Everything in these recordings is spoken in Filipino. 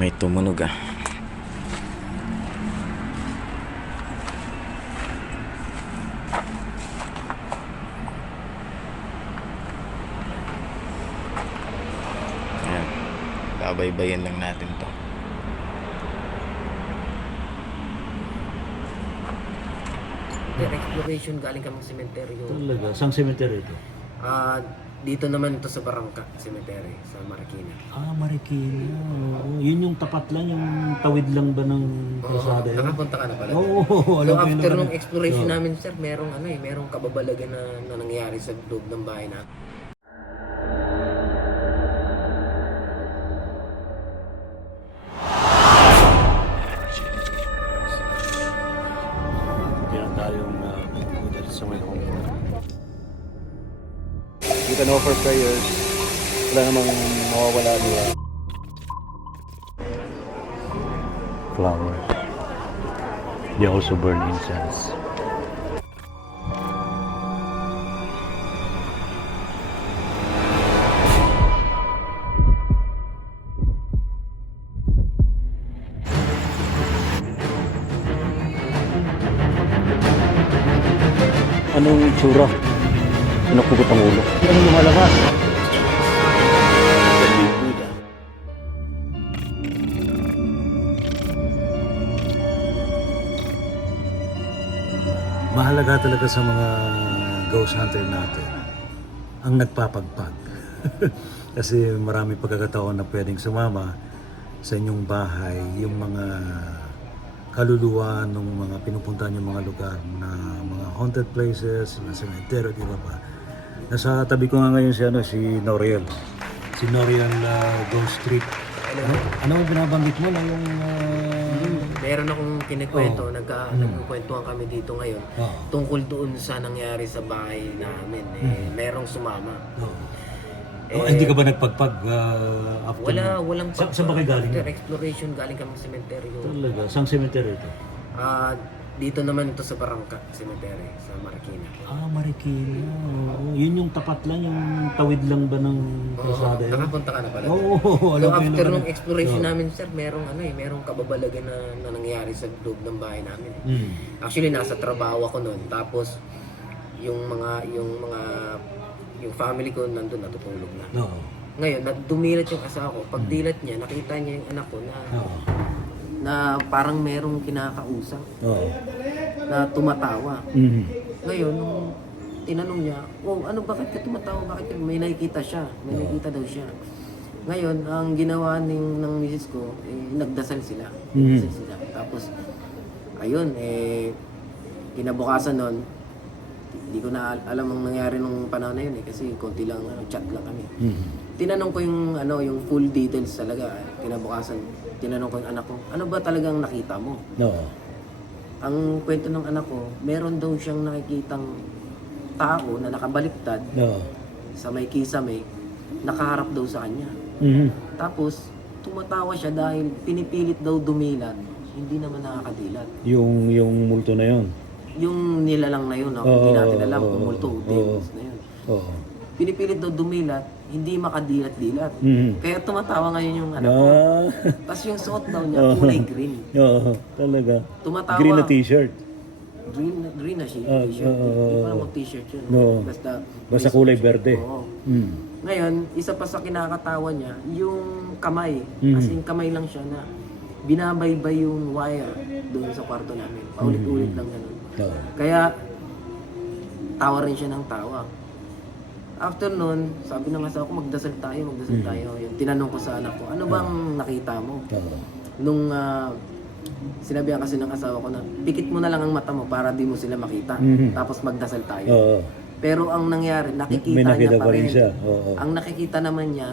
May tumunog ah. Ayan. Babaybayan lang natin to. Exploration galing kaming sementeryo. Talaga? Saan cemetery ito? Dito naman ito sa Barangka Cemetery sa Marikina. Marikina. Oo. Yun yung tapat lang, yung tawid lang ba ng kalsada yun? Nakapunta ka na pala. Oo, So alam ko yun after naman. nung exploration Oo. namin sir, merong kababalagan na nangyari sa loob ng bahay natin. Kaya tayong pagkudal sa may home. You can offer prayers. Wala namang mawawala diba? Flowers. They also burn incense. Anong itsura? Pinukugot ang ulo. Anong lumalabas? Mahalaga talaga sa mga ghost hunter natin ang nagpapagpag. Kasi marami pagkakataon na pwedeng sumama sa inyong bahay yung mga kaluluwa ng mga pinupuntahan yung mga lugar na mga haunted places, na cemetery, di ba ba? Nasa tabi ko nga ngayon si Noriel. Si Noriel Ghost Street. Ano ang binabanggit mo na yung... Meron akong kinikwento, nagkukwentuhan kami dito ngayon tungkol doon sa nangyari sa bahay namin. Merong sumama. hindi ka ba nagpagpag after? Walang Saan ba kayo galing? After exploration galing kaming sementeryo. Talaga? Saan cemetery ito? Dito naman ito sa Barangka Cemetery sa Marikina. Marikina. Oo. Yun yung tapat lang, yung tawid lang ba ng kalsada yun? Nakapunta ka na pala. Oo, So alam ko yun after naman. nung exploration namin sir, merong kababalagan na nangyari sa loob ng bahay namin. Actually nasa trabaho ako noon, tapos yung family ko nandun natutulog na. Oo. Ngayon, dumilat yung asawa ko. Pag dilat niya, nakita niya yung anak ko na parang merong kinakausap Oo. na tumatawa. Mhm. Ngayon, nung tinanong niya, bakit ka tumatawa? Bakit ka? May nakikita siya. May nakikita daw siya. Ngayon, ang ginawa ng misis ko, nagdasal sila. Nagdasal sila. Tapos, ayun, kinabukasan nun, hindi ko na alam ang nangyari nung panahon na yun kasi konti lang, chat lang kami. Tinanong ko yung full details talaga. Kinabukasan, tinanong ko yung anak ko, ano ba talagang nakita mo? Oo. Ang kwento ng anak ko, meron daw siyang nakikitang tao na nakabaliktad Oo. sa may kisame, nakaharap daw sa kanya. Mhm. Tapos, tumatawa siya dahil pinipilit daw dumilat, hindi naman nakakadilat. Yung multo na yun. Yung nilalang na yun, hindi natin alam kung multo o demons na yun. Oo. Pinipilit daw dumilat, hindi makadilat-dilat. Mhm. Kaya tumatawa ngayon yung anak ko. Tapos yung suot daw niya, kulay green. Oo, talaga. Tumatawa. Green na t-shirt. Green na siya, t-shirt. Hindi pa naman t-shirt yun. Oo. Basta kulay berde. Oo. Mm. Ngayon, isa pa sa kinakatawa niya, yung kamay. Mhm. As in, kamay lang siya na binabaybay yung wire doon sa kwarto namin. Paulit-ulit lang ganun. Oo. Kaya, tawa rin siya ng tawa. After nun, sabi ng asawa ko, magdasal tayo. Yung tinanong ko sa anak ko, ano bang nakita mo? Oo. Nung sinabihan kasi ng asawa ko na, pikit mo na lang ang mata mo para di mo sila makita. Mhm. Tapos magdasal tayo. Oo. Pero ang nangyari, nakikita May nakita niya pa pa rin rin. siya. Oo. Ang nakikita naman niya,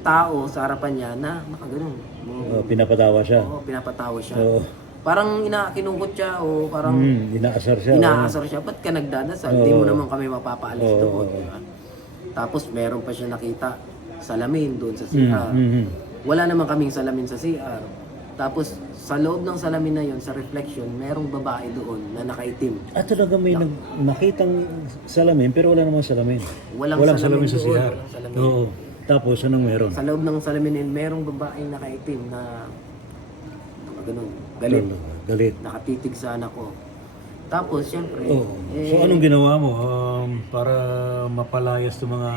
tao sa harapan niya na nakaganon. Pinapatawa siya. Oo, pinapatawa siya. Oo. Parang kinukot siya o parang Inaasar siya. inaasar siya. Ba't ka nagdadasal? Di mo naman kami mapapaalis Oo. doon. Diba? Tapos meron pa siya nakita salamin doon sa CR. Wala naman kaming salamin sa CR. Tapos sa loob ng salamin na yon, sa reflection, merong babae doon na nakaitim. Talaga may nakitang salamin pero wala namang salamin. Walang salamin sa doon, CR. walang salamin. Oo. Tapos, anong meron? Sa loob ng salamin, merong babaeng nakaitim na ganun, galit. Galit. Nakatitig sa anak ko. Tapos, syempre, Oh. So, anong ginawa mo para mapalayas ng mga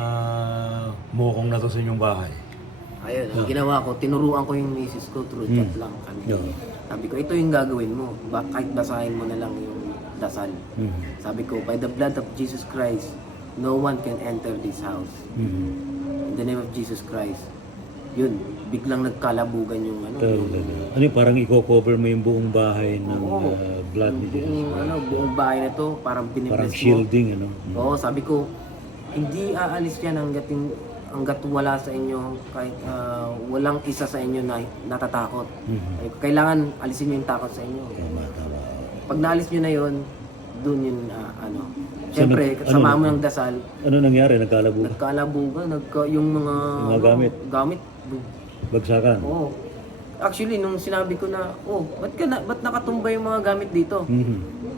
mukong na to sa inyong bahay? ayun, ang ginawa ko, tinuruan ko yung misis ko through chat lang kami. Yeah. Sabi ko, ito yung gagawin mo. Kahit basahin mo na lang yung dasal. Sabi ko, by the blood of Jesus Christ, no one can enter this house. In the name of Jesus Christ. Yun, biglang nagkalabugan yung ano. Talaga. Ano yung parang i-cover mo yung buong bahay ng blood ni Jesus? Buong bahay na to, parang Parang binibless mo. shielding, ano? Oo, sabi ko, hindi aalis yan hanggat wala sa inyo, kahit walang isa sa inyo na natatakot. Sabi ko, kailangan alisin nyo yung takot sa inyo. Tama. Pag naalis nyo na yun, dun yun, siyempre, kasama mo ng dasal, Ano nangyari? Nagkalabugan? nagkalabugan, yung mga gamit. Bagsakan? Oo. Actually, nung sinabi ko na, ba't nakatumba yung mga gamit dito?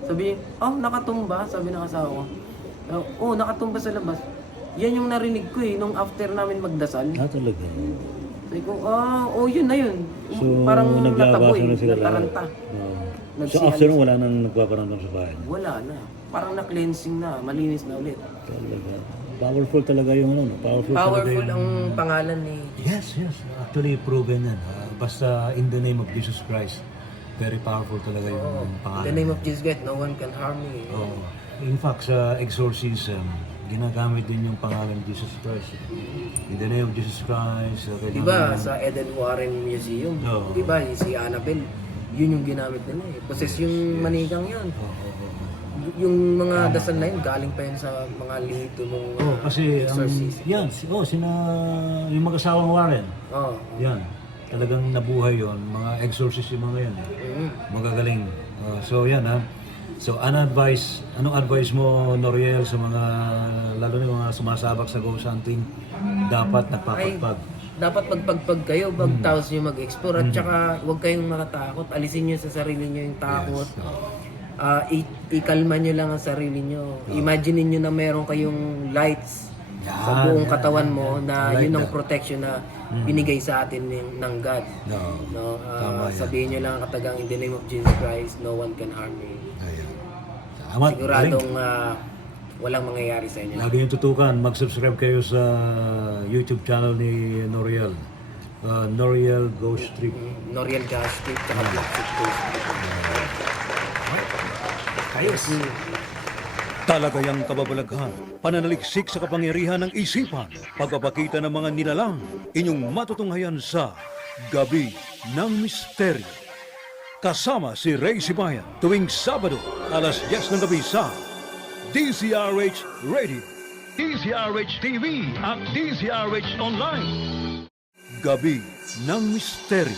Sabi niya, nakatumba, sabi ng asawa ko. Nakatumba sa labas. Yan yung narinig ko nung after namin magdasal. Talaga. Sabi ko, yun na yun. So, Parang nataboy, na sila lahat. nataranta. So, after nun, wala nang nagpaparamdam sa bahay? Wala na. Parang na-cleansing na, malinis na ulit. Talaga. Powerful talaga yung ano. Powerful Powerful ang pangalan ni... Yes. Actually, proven yan. Basta in the name of Jesus Christ. Very powerful talaga yung In pangalan. the name of Jesus Christ, no one can harm me. Oh. In fact, sa exorcism, ginagamit din yung pangalan ni Jesus Christ. In the name of Jesus Christ. Diba sa Eden Warren Museum, Oo. diba si Annabelle, yun yung ginamit nila Possess yung manigang yun. Yung mga dasal na yun, galing pa yun sa mga lihito mong Kasi exorcist. yung mag-asawang Warren. Oo. Yan. Talagang nabuhay yon, mga exorcist yung mga yan. Magagaling. So yan ha. So anong advice mo, Noriel, sa mga, lalo na yung mga sumasabak sa ghost hunting, dapat nagpapagpag? Dapat magpagpag kayo, bagtaos nyo mag-explore at saka huwag kayong makatakot. Alisin nyo sa sarili nyo yung takot. Ikalma nyo lang ang sarili nyo. Imagine nyo na meron kayong lights sa buong katawan mo na yun ang protection na binigay sa atin ng God. No? Sabihin nyo lang ang katagang, in the name of Jesus Christ, no one can harm me. Siguradong walang mangyayari sa inyo. Lagi yung tutukan, mag-subscribe kayo sa YouTube channel ni Noriel. Noriel Ghost Trip. Noriel Ghost Trip, tsaka Black Sheep Ghost Trip. Ayos. Talagayang kababalaghan, pananaliksik sa kapangyarihan ng isipan, pagpapakita ng mga nilalang, inyong matutunghayan sa Gabi ng Misteryo. Kasama si Ray Sibayan tuwing Sabado, alas 10 ng gabi sa DZRH Radio, DZRH TV at DZRH Online. Gabi ng Misteryo.